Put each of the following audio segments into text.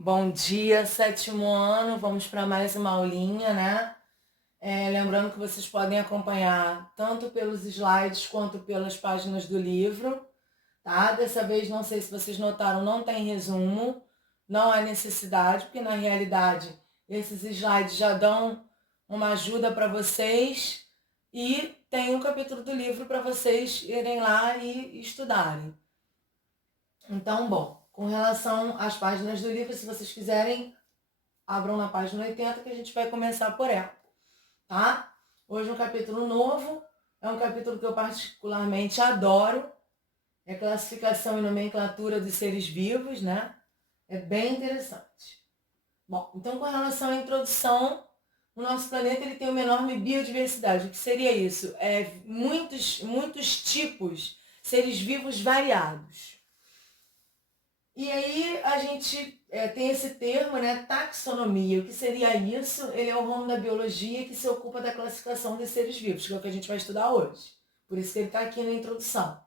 Bom dia, sétimo ano. Vamos para mais uma aulinha, né? Lembrando que vocês podem acompanhar tanto pelos slides quanto pelas páginas do livro, tá? Dessa vez, não sei se vocês notaram, não tem resumo, não há necessidade, porque na realidade esses slides já dão uma ajuda para vocês e tem um capítulo do livro para vocês irem lá e estudarem. Então, bom, com relação às páginas do livro, se vocês quiserem, abram na página 80 que a gente vai começar por ela, tá? Hoje é um capítulo novo, é um capítulo que eu particularmente adoro, é classificação e nomenclatura dos seres vivos, né? É bem interessante. Bom, então com relação à introdução, o nosso planeta ele tem uma enorme biodiversidade. O que seria isso? Muitos tipos, seres vivos variados. E aí a gente tem esse termo, né, taxonomia. O que seria isso? Ele é o ramo da biologia que se ocupa da classificação dos seres vivos, que é o que a gente vai estudar hoje. Por isso que ele está aqui na introdução,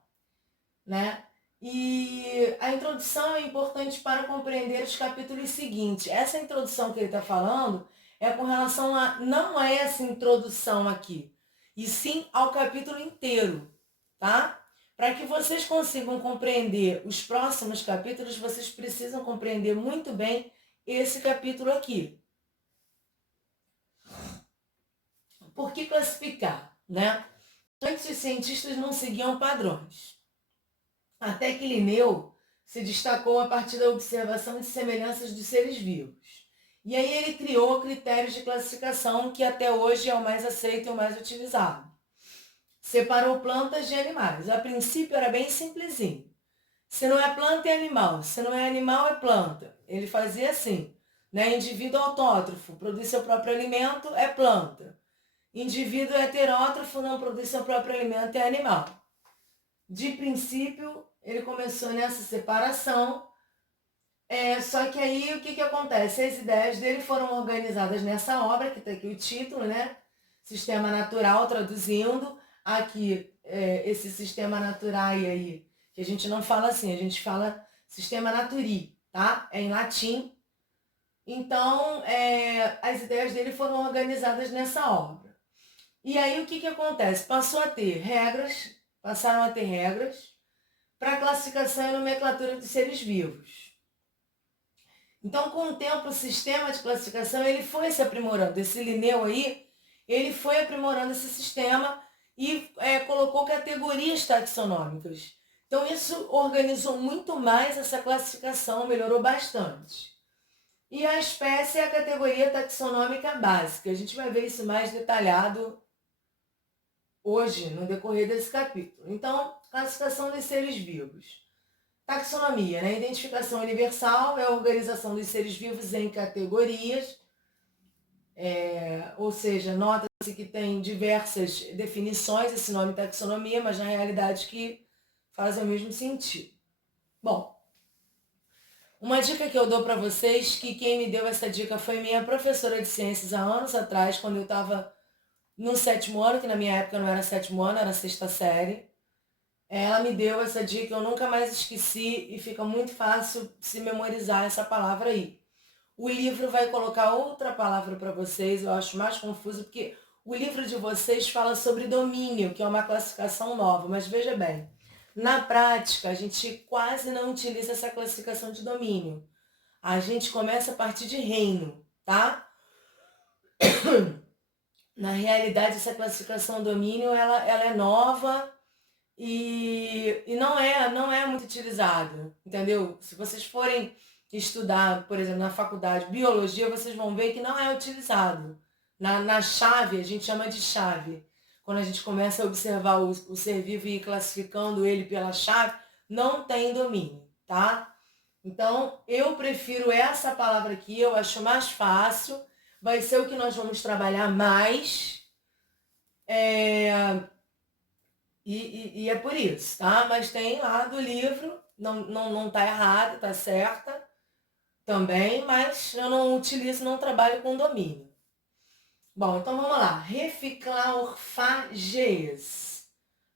né? E a introdução é importante para compreender os capítulos seguintes. Essa introdução que ele está falando é com relação a não a essa introdução aqui, e sim ao capítulo inteiro, tá? Para que vocês consigam compreender os próximos capítulos, vocês precisam compreender muito bem esse capítulo aqui. Por que classificar, né? Antes os cientistas não seguiam padrões. Até que Linneu se destacou a partir da observação de semelhanças dos seres vivos. E aí ele criou critérios de classificação que até hoje é o mais aceito e o mais utilizado. Separou plantas de animais. A princípio era bem simplesinho. Se não é planta, é animal. Se não é animal, é planta. Ele fazia assim, né? Indivíduo autótrofo, produz seu próprio alimento, é planta. Indivíduo heterótrofo, não produz seu próprio alimento, é animal. De princípio, ele começou nessa separação, só que aí o que acontece? As ideias dele foram organizadas nessa obra, que está aqui o título, né? Sistema Natural, traduzindo. Aqui, esse sistema natural aí, que a gente não fala assim, a gente fala sistema naturi, tá? É em latim. Então, as ideias dele foram organizadas nessa obra. E aí o que acontece? Passaram a ter regras para a classificação e nomenclatura dos seres vivos. Então, com o tempo, o sistema de classificação ele foi se aprimorando. Esse Linneu aí, ele foi aprimorando esse sistema e colocou categorias taxonômicas. Então, isso organizou muito mais essa classificação, melhorou bastante. E a espécie é a categoria taxonômica básica. A gente vai ver isso mais detalhado hoje, no decorrer desse capítulo. Então, classificação dos seres vivos. Taxonomia, né? Identificação universal é a organização dos seres vivos em categorias, ou seja, nota-se que tem diversas definições esse nome taxonomia, mas na realidade que fazem o mesmo sentido. Bom, uma dica que eu dou para vocês, que quem me deu essa dica foi minha professora de ciências há anos atrás, quando eu estava no sétimo ano, que na minha época não era sétimo ano, era sexta série. Ela me deu essa dica, eu nunca mais esqueci e fica muito fácil se memorizar essa palavra aí. O livro vai colocar outra palavra para vocês, eu acho mais confuso, porque o livro de vocês fala sobre domínio, que é uma classificação nova, mas veja bem, na prática a gente quase não utiliza essa classificação de domínio. A gente começa a partir de reino, tá? Na realidade, essa classificação domínio, ela é nova, e não é muito utilizado, entendeu? Se vocês forem estudar, por exemplo, na faculdade biologia, vocês vão ver que não é utilizado. Na chave, a gente chama de chave. Quando a gente começa a observar o ser vivo e ir classificando ele pela chave, não tem domínio, tá? Então, eu prefiro essa palavra aqui, eu acho mais fácil, vai ser o que nós vamos trabalhar mais. E é por isso, tá? Mas tem lá do livro, não tá errado, tá certa também, mas eu não utilizo, não trabalho com domínio. Bom, então vamos lá. Reficlaorfages,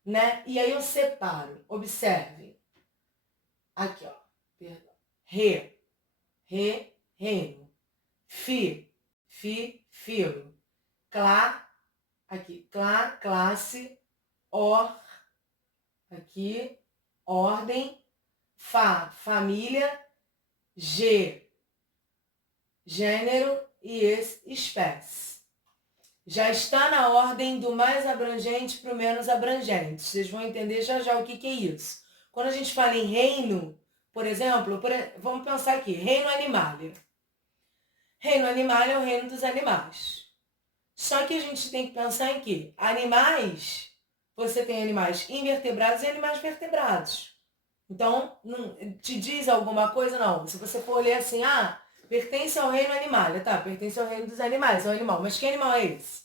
né? E aí eu separo, observem. Aqui, ó, perdão. reino. Filo. Clá, aqui, classe, aqui, ordem, família, gênero e espécie. Já está na ordem do mais abrangente para o menos abrangente. Vocês vão entender já já o que é isso. Quando a gente fala em reino, por exemplo, vamos pensar aqui, reino animalia. Reino animal é o reino dos animais. Só que a gente tem que pensar em que animais, você tem animais invertebrados e animais vertebrados. Então, não, te diz alguma coisa? Não. Se você for ler assim, pertence ao reino animal, tá? Pertence ao reino dos animais, é um animal. Mas que animal é esse?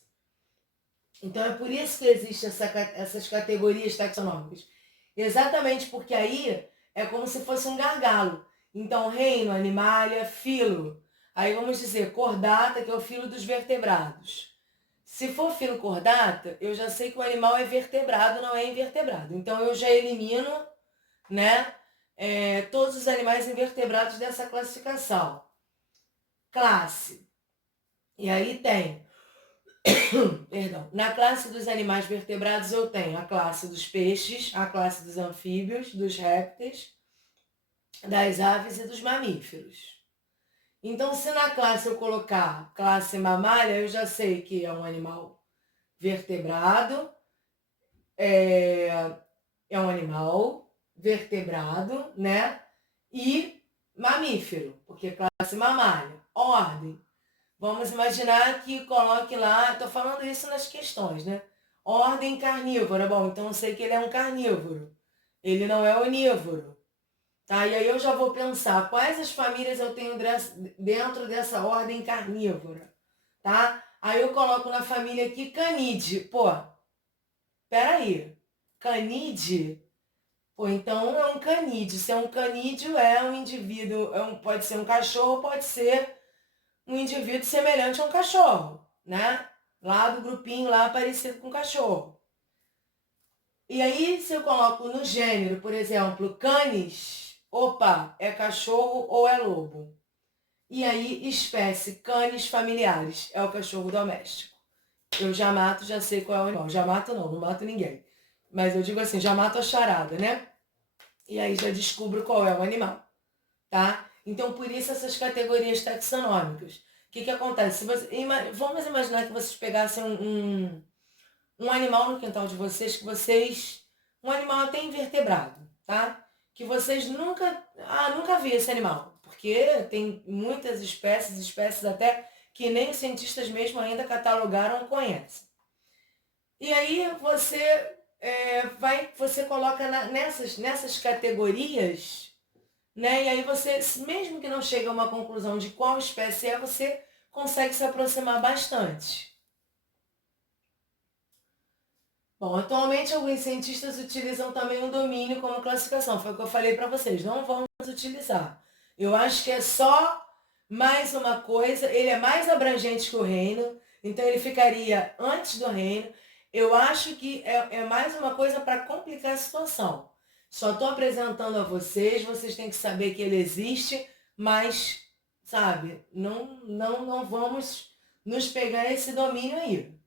Então, é por isso que existem essas categorias taxonômicas. Exatamente porque aí é como se fosse um gargalo. Então, reino, animalia, filo. Aí vamos dizer, cordata, que é o filo dos vertebrados. Se for filo cordata, eu já sei que o animal é vertebrado, não é invertebrado. Então, eu já elimino, né, todos os animais invertebrados dessa classificação. Classe. E aí tem, perdão, na classe dos animais vertebrados eu tenho a classe dos peixes, a classe dos anfíbios, dos répteis, das aves e dos mamíferos. Então, se na classe eu colocar classe mamália, eu já sei que é um animal vertebrado, é um animal vertebrado, né? E mamífero, porque classe mamália. Ordem. Vamos imaginar que coloque lá, estou falando isso nas questões, né? Ordem carnívora. Bom, então eu sei que ele é um carnívoro. Ele não é onívoro. Tá? E aí eu já vou pensar quais as famílias eu tenho dentro dessa ordem carnívora. Tá? Aí eu coloco na família aqui canídeo. Pô, peraí. Canídeo? Pô, então é um canídeo. Se é um canídeo, é um indivíduo, pode ser um cachorro, pode ser um indivíduo semelhante a um cachorro, né? Lá do grupinho lá parecido com cachorro. E aí, se eu coloco no gênero, por exemplo, canis, opa, é cachorro ou é lobo? E aí, espécie, canis familiares, é o cachorro doméstico. Eu já mato, já sei qual é o animal. Já mato não mato ninguém. Mas eu digo assim, já mato a charada, né? E aí já descubro qual é o animal, tá? Então, por isso essas categorias taxonômicas. O que acontece? Vamos imaginar que vocês pegassem um animal no quintal de vocês, um animal até invertebrado, tá? Que vocês nunca vi esse animal, porque tem muitas espécies até que nem os cientistas mesmo ainda catalogaram ou conhecem. E aí você coloca nessas categorias, né? E aí você, mesmo que não chegue a uma conclusão de qual espécie é, você consegue se aproximar bastante. Bom, atualmente alguns cientistas utilizam também o domínio como classificação. Foi o que eu falei para vocês, não vamos utilizar. Eu acho que é só mais uma coisa, ele é mais abrangente que o reino, então ele ficaria antes do reino. Eu acho que é mais uma coisa para complicar a situação. Só estou apresentando a vocês, vocês têm que saber que ele existe, mas, sabe, não vamos nos pegar esse domínio aí.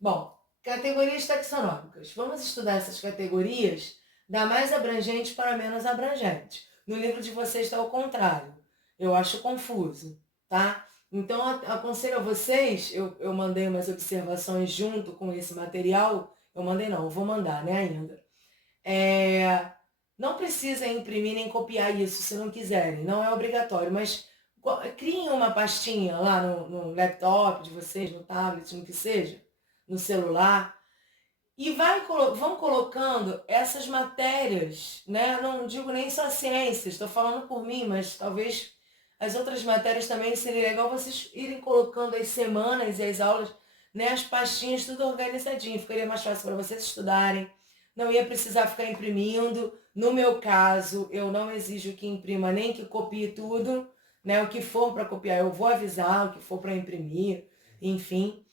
Bom, categorias taxonômicas. Vamos estudar essas categorias da mais abrangente para menos abrangente. No livro de vocês está ao contrário. Eu acho confuso, tá? Então, aconselho a vocês, eu mandei umas observações junto com esse material. Eu mandei não, eu vou mandar, né, ainda. Não precisa imprimir nem copiar isso se não quiserem, não é obrigatório, mas criem uma pastinha lá no laptop de vocês, no tablet, no que seja, no celular, e vão colocando essas matérias, né? Não digo nem só ciências, estou falando por mim, mas talvez as outras matérias também seria legal vocês irem colocando as semanas e as aulas, né? As pastinhas tudo organizadinho, ficaria mais fácil para vocês estudarem, não ia precisar ficar imprimindo. No meu caso, eu não exijo que imprima nem que copie tudo, né? O que for para copiar eu vou avisar, o que for para imprimir, enfim.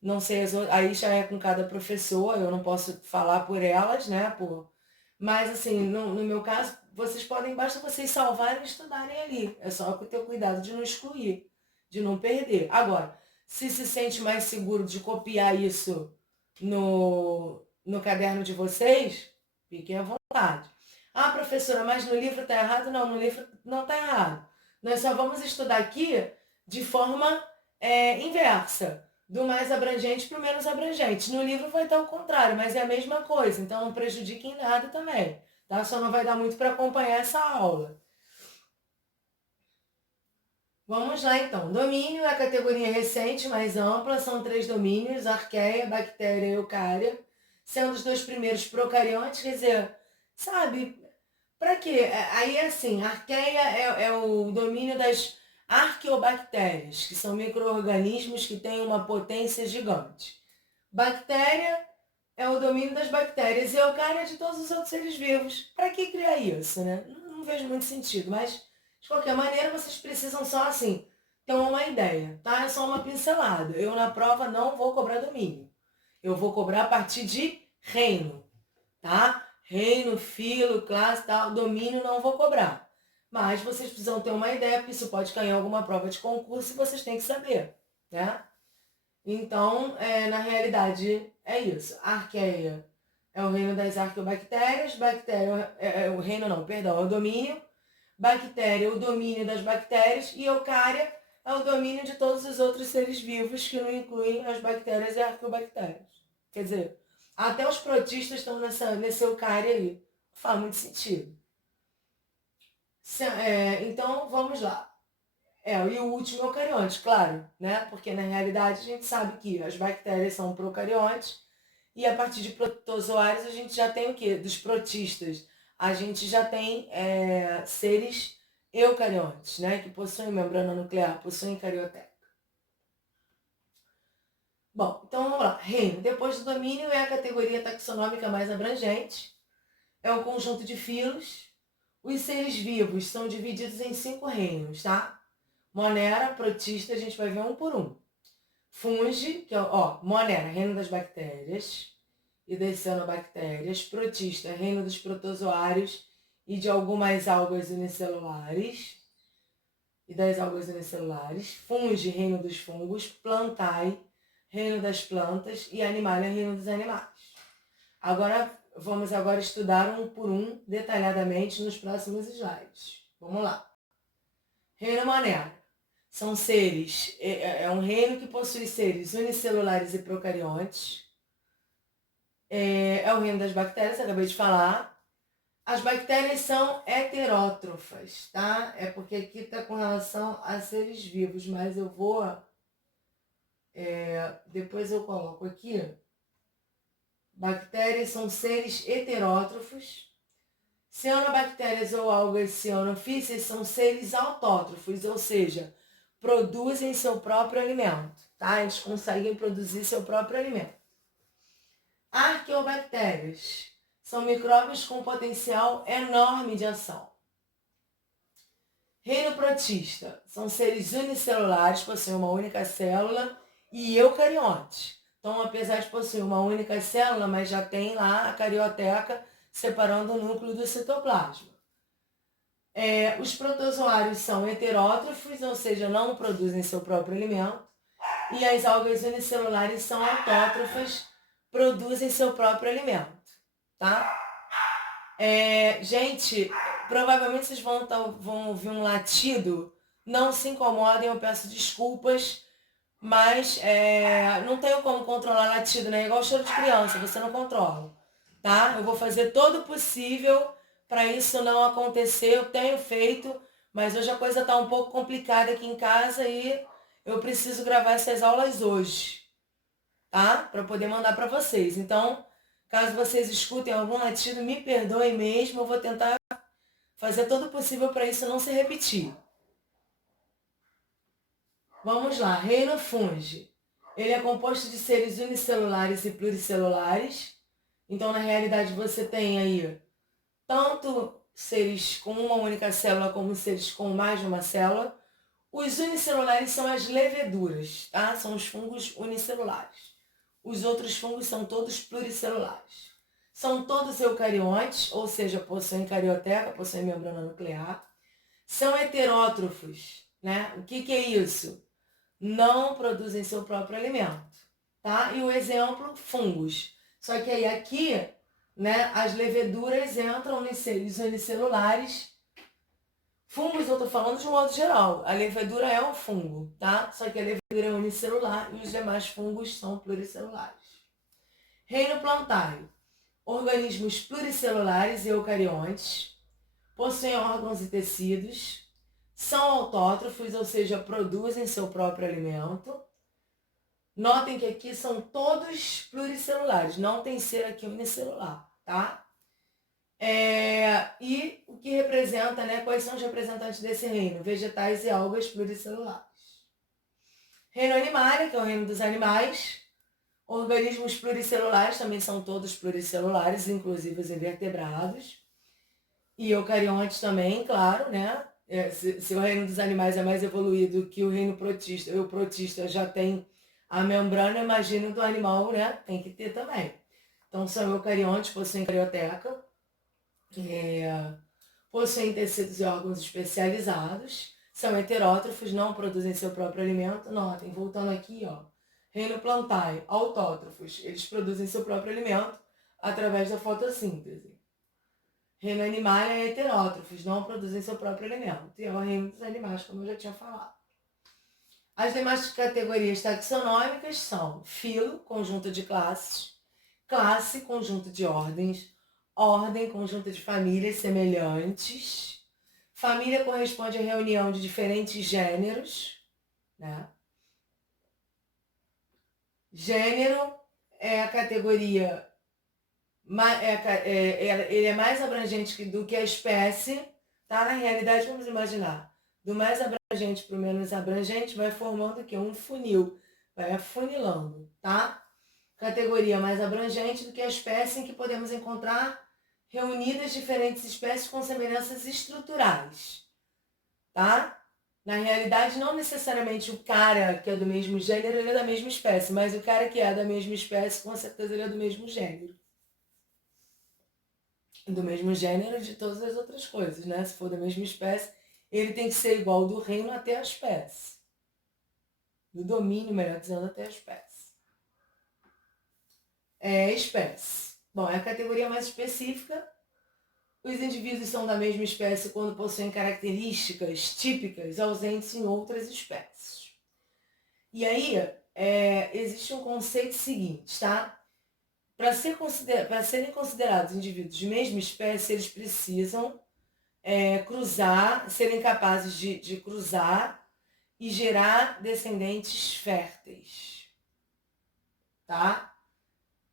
Não sei, aí já é com cada professor, eu não posso falar por elas, né? Mas assim, no meu caso, vocês podem, basta vocês salvarem e estudarem ali. É só ter o cuidado de não excluir, de não perder. Agora, se sente mais seguro de copiar isso no caderno de vocês, fiquem à vontade. Ah, professora, mas no livro está errado? Não, no livro não está errado. Nós só vamos estudar aqui de forma inversa, do mais abrangente para o menos abrangente. No livro vai estar o contrário, mas é a mesma coisa, então não prejudica em nada também. Tá? Só não vai dar muito para acompanhar essa aula. Vamos lá então. Domínio é a categoria recente, mais ampla, são 3 domínios, arqueia, bactéria e eucária, sendo os 2 primeiros procariontes, quer dizer, sabe, para quê? Aí assim, arqueia é o domínio das arqueobactérias, que são micro-organismos que têm uma potência gigante. Bactéria é o domínio das bactérias e eucária de todos os outros seres vivos. Para que criar isso, né? Não vejo muito sentido, mas de qualquer maneira vocês precisam só assim ter uma ideia, tá? É só uma pincelada. Eu na prova não vou cobrar domínio. Eu vou cobrar a partir de reino, tá? Reino, filo, classe, tal, domínio não vou cobrar. Mas vocês precisam ter uma ideia, porque isso pode cair em alguma prova de concurso e vocês têm que saber, né? Então, na realidade, é isso. Arqueia é o reino das arqueobactérias, bactéria é o reino, não, perdão, é o domínio. Bactéria é o domínio das bactérias e eucária é o domínio de todos os outros seres vivos que não incluem as bactérias e arqueobactérias. Quer dizer, até os protistas estão nesse eucária aí. Não faz muito sentido. Então, vamos lá. E o último eucarionte, claro, né? Porque na realidade a gente sabe que as bactérias são procariontes e a partir de protozoários a gente já tem o quê? Dos protistas. A gente já tem seres eucariontes, né? Que possuem membrana nuclear, possuem carioteca. Bom, então vamos lá. Reino. Depois do domínio é a categoria taxonômica mais abrangente. É um conjunto de filos. Os seres vivos são divididos em 5 reinos, tá? Monera, protista, a gente vai ver um por um. Fungi, que é, Monera, reino das bactérias e das cianobactérias. Protista, reino dos protozoários e de algumas algas unicelulares. E das algas unicelulares. Fungi, reino dos fungos. Plantae, reino das plantas. E Animalia, reino dos animais. Vamos estudar um por um, detalhadamente, nos próximos slides. Vamos lá. Reino Monera. São seres, é um reino que possui seres unicelulares e procariontes. É o reino das bactérias, acabei de falar. As bactérias são heterótrofas, tá? É porque aqui está com relação a seres vivos, mas eu vou... depois eu coloco aqui. Bactérias são seres heterótrofos. Cianobactérias ou algas cianofíceas são seres autótrofos, ou seja, produzem seu próprio alimento, tá? Eles conseguem produzir seu próprio alimento. Arqueobactérias são micróbios com potencial enorme de ação. Reino protista são seres unicelulares, possuem uma única célula, e eucariontes. Então, apesar de possuir uma única célula, mas já tem lá a carioteca separando o núcleo do citoplasma. Os protozoários são heterótrofos, ou seja, não produzem seu próprio alimento. E as algas unicelulares são autótrofas, produzem seu próprio alimento. Tá? Gente, provavelmente vocês vão ouvir um latido. Não se incomodem, eu peço desculpas. Mas não tenho como controlar latido, né? É igual choro de criança, você não controla. Tá? Eu vou fazer todo o possível para isso não acontecer. Eu tenho feito, mas hoje a coisa está um pouco complicada aqui em casa e eu preciso gravar essas aulas hoje, tá? Para poder mandar para vocês. Então, caso vocês escutem algum latido, me perdoem mesmo. Eu vou tentar fazer todo o possível para isso não se repetir. Vamos lá. Reino Fungi. Ele é composto de seres unicelulares e pluricelulares. Então, na realidade, você tem aí tanto seres com uma única célula como seres com mais de uma célula. Os unicelulares são as leveduras, tá? São os fungos unicelulares. Os outros fungos são todos pluricelulares. São todos eucariontes, ou seja, possuem carioteca, possuem membrana nuclear. São heterótrofos, né? O que é isso? Não produzem seu próprio alimento, tá? E o exemplo, fungos. Só que aí aqui, né, as leveduras entram nos seres unicelulares. Fungos eu tô falando de um modo geral. A levedura é um fungo, tá? Só que a levedura é unicelular e os demais fungos são pluricelulares. Reino plantário. Organismos pluricelulares e eucariontes. Possuem órgãos e tecidos. São autótrofos, ou seja, produzem seu próprio alimento. Notem que aqui são todos pluricelulares, não tem ser aqui unicelular, tá? E o que representa, né? Quais são os representantes desse reino? Vegetais e algas pluricelulares. Reino animário, que é o reino dos animais. Organismos pluricelulares também são todos pluricelulares, inclusive os invertebrados. E eucariontes também, claro, né? Se o reino dos animais é mais evoluído que o reino protista, o protista já tem a membrana, imagina do animal, né? Tem que ter também. Então são eucariontes, possuem carioteca, possuem tecidos e órgãos especializados, são heterótrofos, não produzem seu próprio alimento. Notem, voltando aqui, ó. Reino plantário, autótrofos, eles produzem seu próprio alimento através da fotossíntese. Reino animal é heterótrofos, não produzem seu próprio alimento. E é o reino dos animais, como eu já tinha falado. As demais categorias taxonômicas são filo, conjunto de classes, classe, conjunto de ordens, ordem, conjunto de famílias semelhantes. Família corresponde à reunião de diferentes gêneros, né? Gênero é a categoria, ele é mais abrangente do que a espécie, tá? Na realidade, vamos imaginar, do mais abrangente para o menos abrangente, vai formando o quê? Um funil, vai afunilando, tá? Categoria mais abrangente do que a espécie, em que podemos encontrar reunidas diferentes espécies com semelhanças estruturais, tá? Na realidade, não necessariamente o cara que é do mesmo gênero, ele é da mesma espécie, mas o cara que é da mesma espécie, com certeza ele é do mesmo gênero. Do mesmo gênero de todas as outras coisas, né? Se for da mesma espécie, ele tem que ser igual do reino até a espécie. Do domínio, melhor dizendo, até a espécie. Espécie. Bom, é a categoria mais específica. Os indivíduos são da mesma espécie quando possuem características típicas ausentes em outras espécies. E aí, existe um conceito seguinte, tá? Para serem considerados indivíduos de mesma espécie, eles precisam serem capazes de cruzar e gerar descendentes férteis, tá?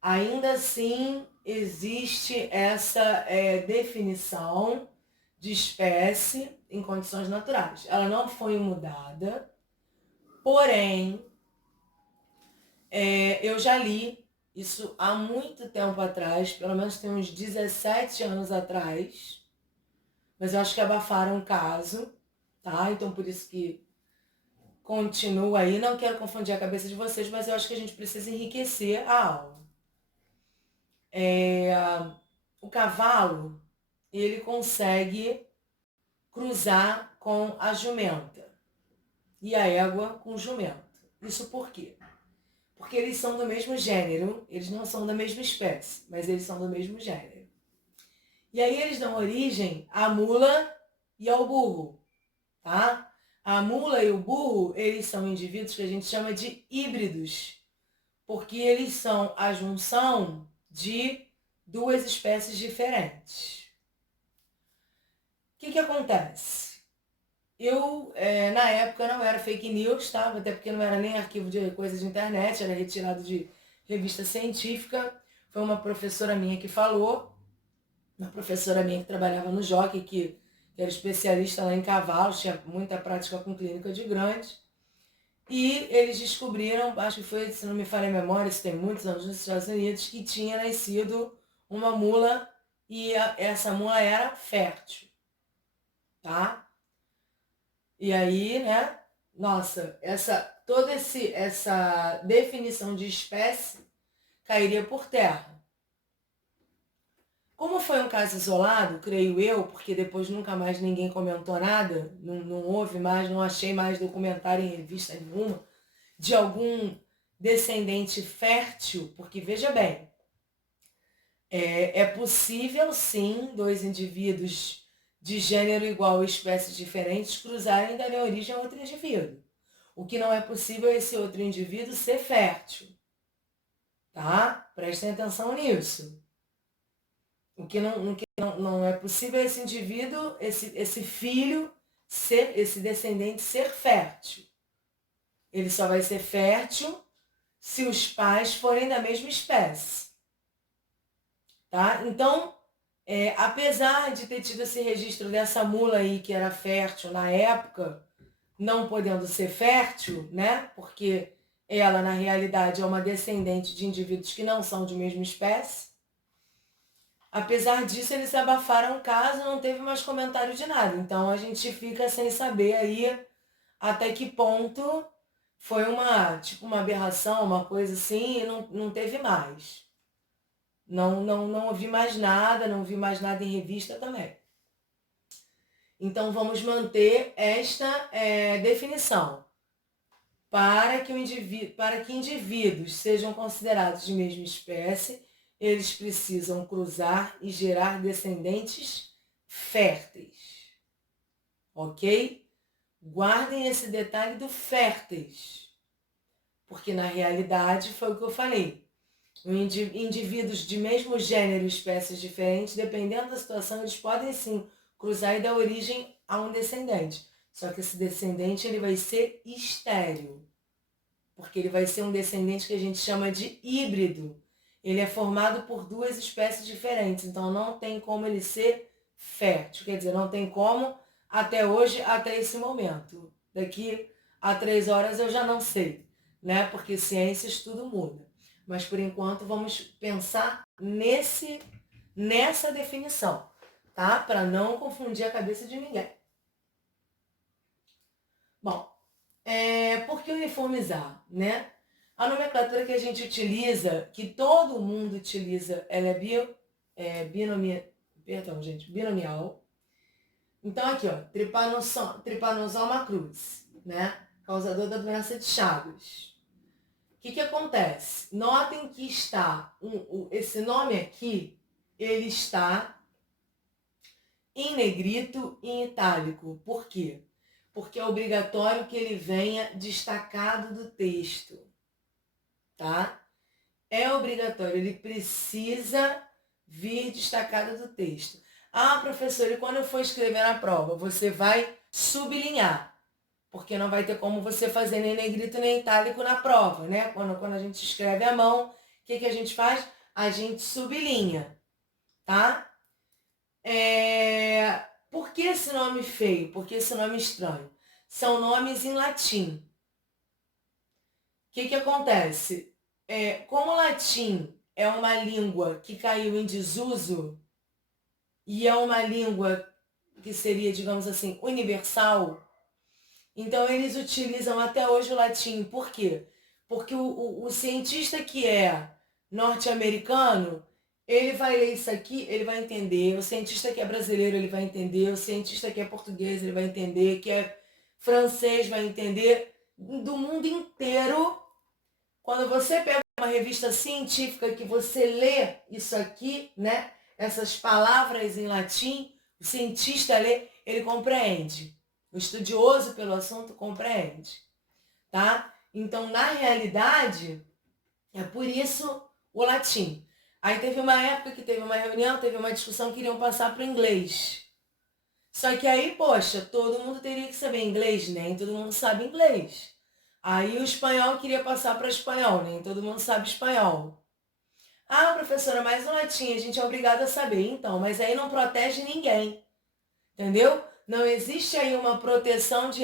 Ainda assim, existe essa definição de espécie em condições naturais. Ela não foi mudada, porém, eu já li isso há muito tempo atrás, pelo menos tem uns 17 anos atrás, mas eu acho que abafaram o caso, tá? Então, por isso que continua aí. Não quero confundir a cabeça de vocês, mas eu acho que a gente precisa enriquecer a aula. O cavalo, ele consegue cruzar com a jumenta e a égua com o jumento. Isso por quê? Porque eles são do mesmo gênero, eles não são da mesma espécie, mas eles são do mesmo gênero. E aí eles dão origem à mula e ao burro, tá? A mula e o burro, eles são indivíduos que a gente chama de híbridos, porque eles são a junção de duas espécies diferentes. O que acontece? Eu, na época, não era fake news, tá? Até porque não era nem arquivo de coisa de internet, era retirado de revista científica. Foi uma professora minha que falou, uma professora minha que trabalhava no Jockey, que era especialista lá em cavalos, tinha muita prática com clínica de grande. E eles descobriram, acho que foi, se não me falha a memória, isso tem muitos anos nos Estados Unidos, que tinha nascido uma mula e essa mula era fértil, tá? E aí, né, nossa, toda essa definição de espécie cairia por terra. Como foi um caso isolado, creio eu, porque depois nunca mais ninguém comentou nada, não houve mais, não achei mais documentário em revista nenhuma, de algum descendente fértil, porque veja bem, é possível sim dois indivíduos de gênero igual e espécies diferentes cruzarem e darem origem a outro indivíduo. O que não é possível é esse outro indivíduo ser fértil, tá? Prestem atenção nisso. O que não é possível é esse indivíduo, esse filho, esse descendente ser fértil. Ele só vai ser fértil se os pais forem da mesma espécie. Tá? Então, apesar de ter tido esse registro dessa mula aí que era fértil na época, não podendo ser fértil, né? Porque ela, na realidade, é uma descendente de indivíduos que não são de mesma espécie. Apesar disso, eles abafaram o caso, não teve mais comentário de nada. Então, a gente fica sem saber aí até que ponto foi uma aberração, uma coisa assim, e não teve mais. Não ouvi mais nada, não vi mais nada em revista também. Então, vamos manter esta definição. Para que indivíduos sejam considerados de mesma espécie, eles precisam cruzar e gerar descendentes férteis. Ok? Guardem esse detalhe do férteis. Porque, na realidade, foi o que eu falei. Indivíduos de mesmo gênero e espécies diferentes, dependendo da situação, eles podem sim cruzar e dar origem a um descendente. Só que esse descendente ele vai ser estéril. Porque ele vai ser um descendente que a gente chama de híbrido. Ele é formado por duas espécies diferentes. Então não tem como ele ser fértil. Quer dizer, não tem como até hoje, até esse momento. Daqui a 3 horas eu já não sei, né? Porque ciências tudo muda. Mas por enquanto vamos pensar nessa definição, tá? Para não confundir a cabeça de ninguém. Bom, por que uniformizar, né? A nomenclatura que a gente utiliza, que todo mundo utiliza, ela é binomial. Então aqui, ó, Trypanosoma cruzi, né? Causador da doença de Chagas. O que acontece? Notem que está esse nome aqui, ele está em negrito e em itálico. Por quê? Porque é obrigatório que ele venha destacado do texto, tá? É obrigatório, ele precisa vir destacado do texto. Ah, professor, e quando eu for escrever na prova, você vai sublinhar, porque não vai ter como você fazer nem negrito nem itálico na prova, né? Quando a gente escreve à mão, o que a gente faz? A gente sublinha, tá? Por que esse nome feio? Por que esse nome estranho? São nomes em latim. O que acontece? Como o latim é uma língua que caiu em desuso e é uma língua que seria, digamos assim, universal, então eles utilizam até hoje o latim. Por quê? Porque o cientista que é norte-americano, ele vai ler isso aqui, ele vai entender. O cientista que é brasileiro, ele vai entender. O cientista que é português, ele vai entender. Que é francês, vai entender. Do mundo inteiro. Quando você pega uma revista científica que você lê isso aqui, né? Essas palavras em latim, o cientista lê, ele compreende. O estudioso pelo assunto compreende, tá? Então, na realidade, é por isso o latim. Aí teve uma época que teve uma reunião, teve uma discussão que iriam passar para o inglês. Só que aí, poxa, todo mundo teria que saber inglês, nem todo mundo sabe inglês. Aí o espanhol queria passar para espanhol, nem todo mundo sabe espanhol. Ah, professora, mas o latim a gente é obrigado a saber. Então, mas aí não protege ninguém. Entendeu? Não existe aí uma proteção de,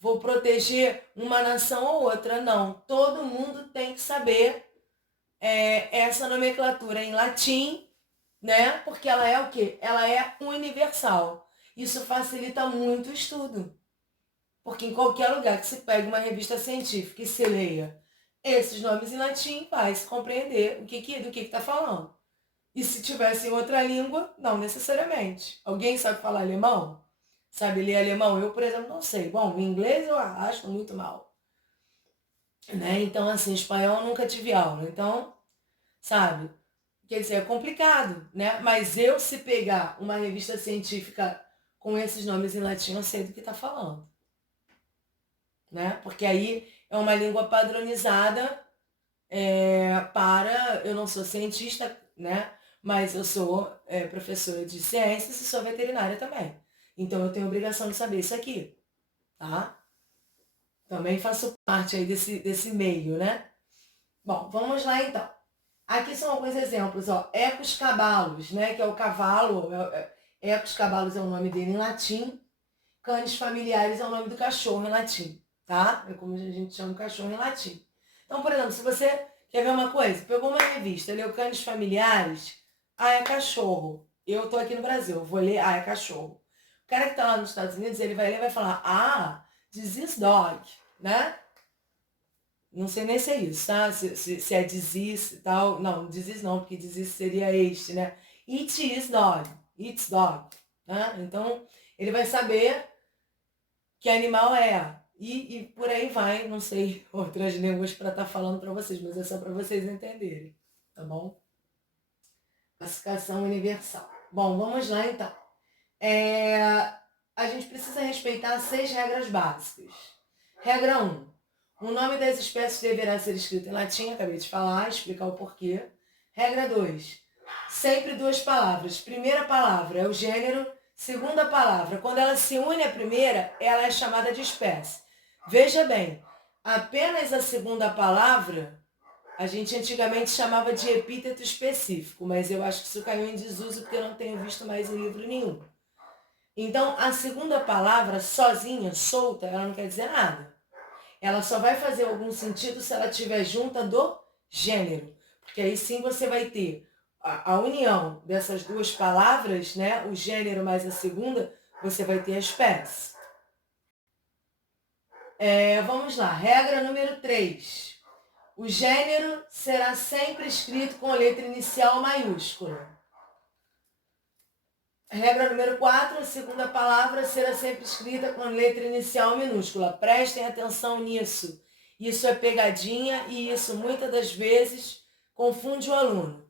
vou proteger uma nação ou outra. Não. Todo mundo tem que saber essa nomenclatura em latim, né? Porque ela é o quê? Ela é universal. Isso facilita muito o estudo. Porque em qualquer lugar que se pegue uma revista científica e se leia esses nomes em latim, vai se compreender do que está falando. E se tivesse em outra língua, não necessariamente. Alguém sabe falar alemão? Sabe ler alemão? Eu, por exemplo, não sei. Bom, em inglês eu acho muito mal. Né? Então, assim, espanhol eu nunca tive aula. Então, sabe? Quer dizer, é complicado, né? Mas eu, se pegar uma revista científica com esses nomes em latim, eu sei do que está falando. Né? Porque aí é uma língua padronizada para... Eu não sou cientista, né? Mas eu sou professora de ciências e sou veterinária também. Então eu tenho obrigação de saber isso aqui, tá? Também faço parte aí desse meio, né? Bom, vamos lá então. Aqui são alguns exemplos, ó. Ecus cabalus, né? Que é o cavalo. Ecus cabalus é o nome dele em latim. Canis familiares é o nome do cachorro em latim, tá? É como a gente chama o cachorro em latim. Então, por exemplo, se você quer ver uma coisa, pegou uma revista, leu Canis familiares, é cachorro. Eu tô aqui no Brasil, eu vou ler, é cachorro. O cara que tá lá nos Estados Unidos, ele vai ler e vai falar, disease dog, né? Não sei nem se é isso, tá? Se é disease e tal. Não, disease não, porque disease seria este, né? It is dog. It's dog. Né? Então, ele vai saber que animal é. E por aí vai, não sei outras línguas para estar falando para vocês, mas é só para vocês entenderem, tá bom? Classificação universal. Bom, vamos lá então. A gente precisa respeitar 6 regras básicas. Regra 1. O nome das espécies deverá ser escrito em latim, acabei de falar, explicar o porquê. Regra 2. Sempre 2 palavras. Primeira palavra é o gênero, segunda palavra, quando ela se une à primeira, ela é chamada de espécie. Veja bem, apenas a segunda palavra, a gente antigamente chamava de epíteto específico, mas eu acho que isso caiu em desuso porque eu não tenho visto mais em livro nenhum. Então, a segunda palavra, sozinha, solta, ela não quer dizer nada. Ela só vai fazer algum sentido se ela estiver junta do gênero. Porque aí sim você vai ter a união dessas 2 palavras, né? O gênero mais a segunda, você vai ter a espécie. Vamos lá, regra número 3. O gênero será sempre escrito com a letra inicial maiúscula. Regra número 4, a segunda palavra será sempre escrita com letra inicial minúscula. Prestem atenção nisso. Isso é pegadinha e isso muitas das vezes confunde o aluno.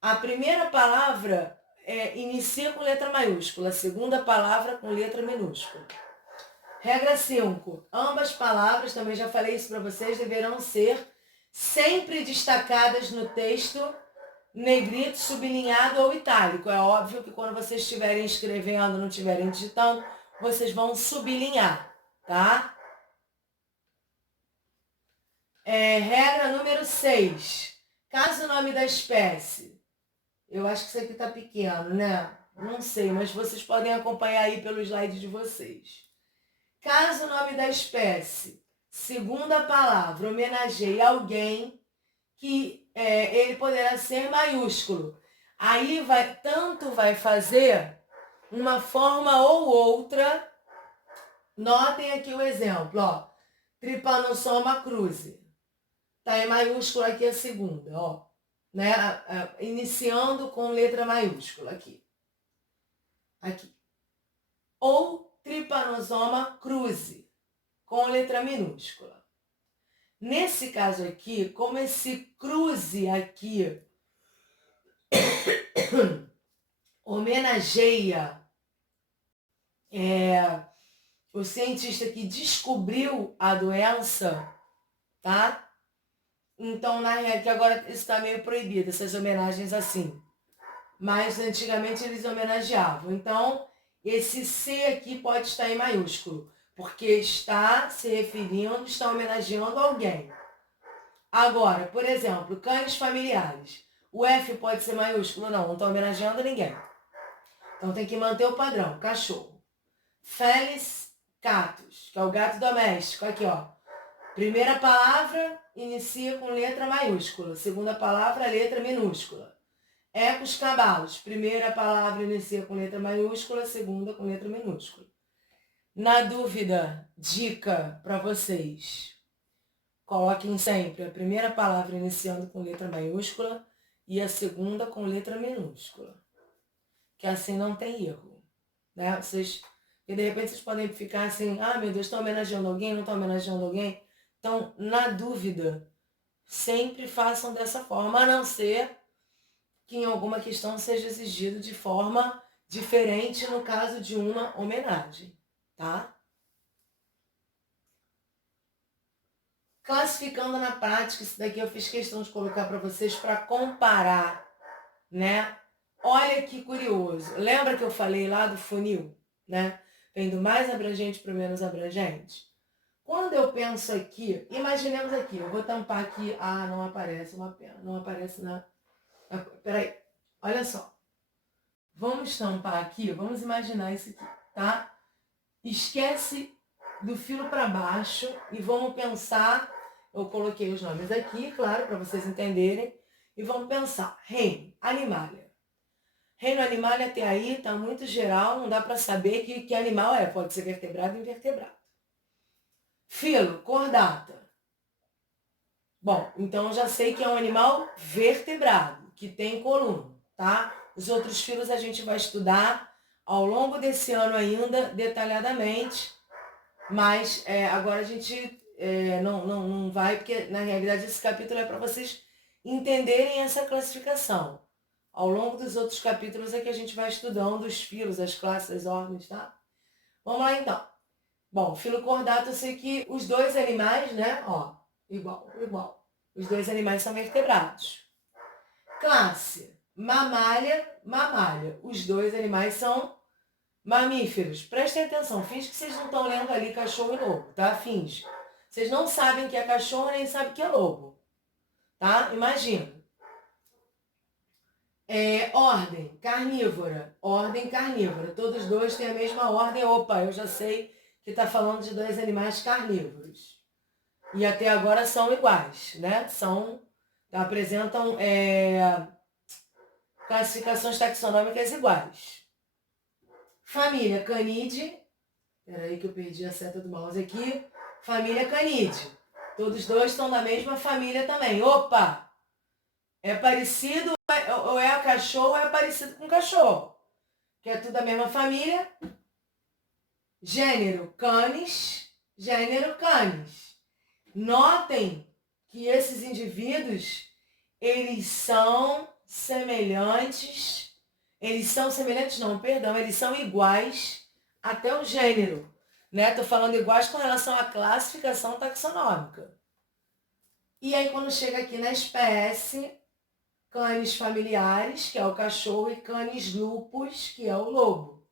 A primeira palavra inicia com letra maiúscula, a segunda palavra com letra minúscula. Regra 5. Ambas palavras, também já falei isso para vocês, deverão ser sempre destacadas no texto, negrito, sublinhado ou itálico. É óbvio que quando vocês estiverem escrevendo, não estiverem digitando, vocês vão sublinhar, tá? Regra número 6. Caso o nome da espécie... Eu acho que isso aqui tá pequeno, né? Não sei, mas vocês podem acompanhar aí pelo slide de vocês. Caso o nome da espécie, segunda palavra, homenageie alguém que ele poderá ser maiúsculo. Aí tanto vai fazer uma forma ou outra. Notem aqui o exemplo, ó. Trypanosoma cruzi. Tá em maiúsculo aqui a segunda, ó. Né? Iniciando com letra maiúscula aqui. Aqui. Ou Trypanosoma cruzi, com letra minúscula. Nesse caso aqui, como esse cruzi aqui homenageia o cientista que descobriu a doença, tá? Então, na real, que agora isso está meio proibido, essas homenagens assim. Mas antigamente eles homenageavam. Então, esse C aqui pode estar em maiúsculo, porque está se referindo, está homenageando alguém. Agora, por exemplo, cães familiares. O F pode ser maiúsculo? Não está homenageando ninguém. Então tem que manter o padrão. Cachorro. Felis catus, que é o gato doméstico. Aqui, ó. Primeira palavra inicia com letra maiúscula. Segunda palavra, letra minúscula. Ecus cabalus. Primeira palavra inicia com letra maiúscula. Segunda com letra minúscula. Na dúvida, dica para vocês. Coloquem sempre a primeira palavra iniciando com letra maiúscula e a segunda com letra minúscula. Que assim não tem erro, né? E de repente vocês podem ficar assim, ah, meu Deus, estão homenageando alguém, não estão homenageando alguém? Então, na dúvida, sempre façam dessa forma, a não ser que em alguma questão seja exigido de forma diferente no caso de uma homenagem, tá? Classificando na prática, isso daqui eu fiz questão de colocar para vocês para comparar, né? Olha que curioso. Lembra que eu falei lá do funil, né? Vem do mais abrangente para o menos abrangente? Quando eu penso aqui, imaginemos aqui, eu vou tampar aqui, ah, não aparece, uma pena, não aparece peraí, olha só. Vamos tampar aqui, vamos imaginar isso aqui, tá? Esquece do filo para baixo e vamos pensar, eu coloquei os nomes aqui, claro, para vocês entenderem, e vamos pensar, reino, animalia. Reino animalia até aí está muito geral, não dá para saber que animal é, pode ser vertebrado ou invertebrado. Filo, cordata. Bom, então eu já sei que é um animal vertebrado, que tem coluna, tá? Os outros filos a gente vai estudar ao longo desse ano ainda, detalhadamente, mas agora a gente não vai, porque na realidade esse capítulo é para vocês entenderem essa classificação. Ao longo dos outros capítulos é que a gente vai estudando os filos, as classes, as ordens, tá? Vamos lá então. Bom, filo cordato, eu sei que os dois animais, né? Ó, igual. Os dois animais são vertebrados. Classe, mamália. Os dois animais são mamíferos. Prestem atenção, finge que vocês não estão lendo ali cachorro e lobo, tá? Finge. Vocês não sabem que é cachorro nem sabem que é lobo, tá? Imagina. Ordem carnívora. Todos dois têm a mesma ordem. Opa, eu já sei que está falando de dois animais carnívoros. E até agora são iguais, né? Apresentam classificações taxonômicas iguais. Família Canidae. Peraí que eu perdi a seta do mouse aqui. Família Canidae. Todos dois estão da mesma família também. Opa! É parecido ou é cachorro ou é parecido com cachorro. Que é tudo da mesma família. Gênero Canis. Notem que esses indivíduos, eles são semelhantes. Eles são iguais até o gênero. Né? Tô falando iguais com relação à classificação taxonômica. E aí quando chega aqui na espécie, canis familiares, que é o cachorro, e canis lupus, que é o lobo.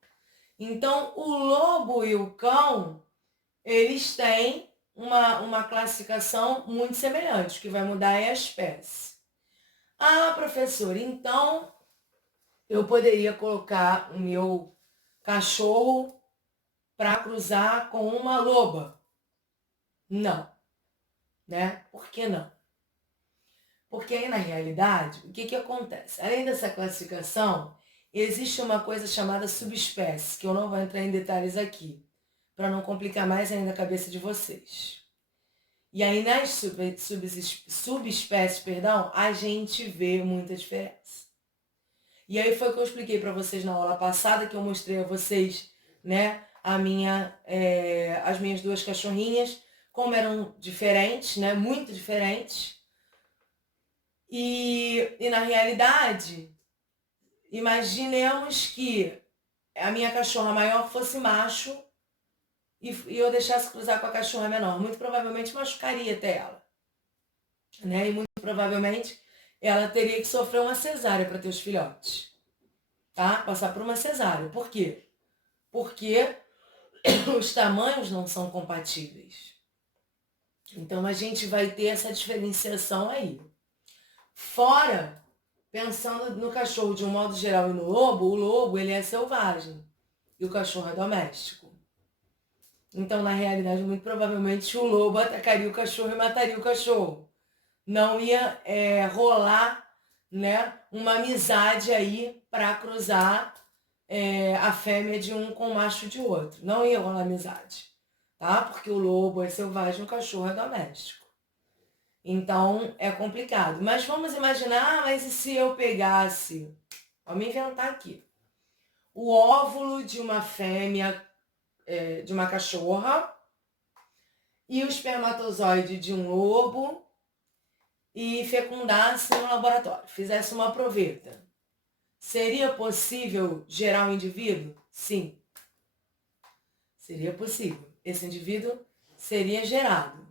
Então, o lobo e o cão, eles têm uma classificação muito semelhante, o que vai mudar é a espécie. Ah, professora, então eu poderia colocar o meu cachorro para cruzar com uma loba? Não. Né? Por que não? Porque aí, na realidade, o que acontece? Além dessa classificação, existe uma coisa chamada subespécie, que eu não vou entrar em detalhes aqui, para não complicar mais ainda a cabeça de vocês. E aí, nas subespécies, a gente vê muita diferença. E aí foi o que eu expliquei para vocês na aula passada, que eu mostrei a vocês, né, as minhas duas cachorrinhas, como eram diferentes, né, muito diferentes. E na realidade, imaginemos que a minha cachorra maior fosse macho e eu deixasse cruzar com a cachorra menor. Muito provavelmente machucaria até ela. Né? E muito provavelmente ela teria que sofrer uma cesárea para ter os filhotes. Tá? Passar por uma cesárea. Por quê? Porque os tamanhos não são compatíveis. Então a gente vai ter essa diferenciação aí. Fora, pensando no cachorro de um modo geral e no lobo, o lobo ele é selvagem e o cachorro é doméstico. Então, na realidade, muito provavelmente o lobo atacaria o cachorro e mataria o cachorro. Não ia rolar, né, uma amizade aí para cruzar a fêmea de um com o macho de outro. Não ia rolar amizade, tá? Porque o lobo é selvagem e o cachorro é doméstico. Então é complicado. Mas vamos imaginar, mas e se eu pegasse, vamos inventar aqui, o óvulo de uma fêmea, de uma cachorra, e o espermatozoide de um lobo, e fecundasse no laboratório, fizesse uma proveta. Seria possível gerar um indivíduo? Sim, seria possível. Esse indivíduo seria gerado.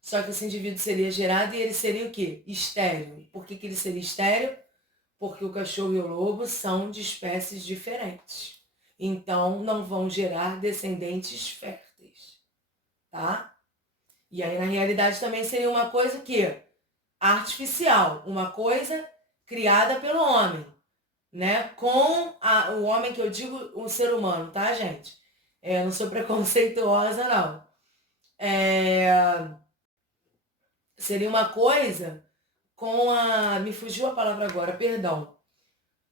Só que esse indivíduo seria gerado e ele seria o quê? Estéril. Por que ele seria estéril? Porque o cachorro e o lobo são de espécies diferentes. Então, não vão gerar descendentes férteis. Tá? E aí, na realidade, também seria uma coisa que artificial. Uma coisa criada pelo homem. Né? Com o homem que eu digo, o ser humano, tá, gente? Não sou preconceituosa, não. Seria uma coisa com a... Me fugiu a palavra agora, perdão.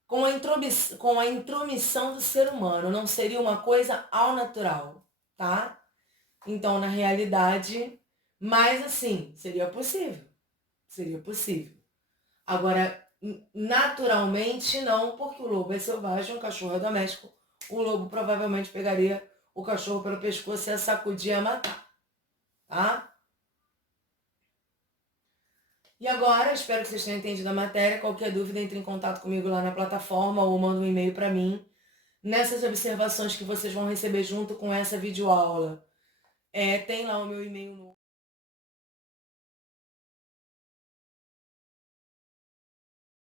Com a intromissão do ser humano. Não seria uma coisa ao natural, tá? Então, na realidade, mas assim, seria possível. Seria possível. Agora, naturalmente não, porque o lobo é selvagem, o cachorro é doméstico. O lobo provavelmente pegaria o cachorro pelo pescoço e ia sacudir e ia matar, tá? E agora, espero que vocês tenham entendido a matéria. Qualquer dúvida, entre em contato comigo lá na plataforma ou manda um e-mail para mim. Nessas observações que vocês vão receber junto com essa videoaula, tem lá o meu e-mail no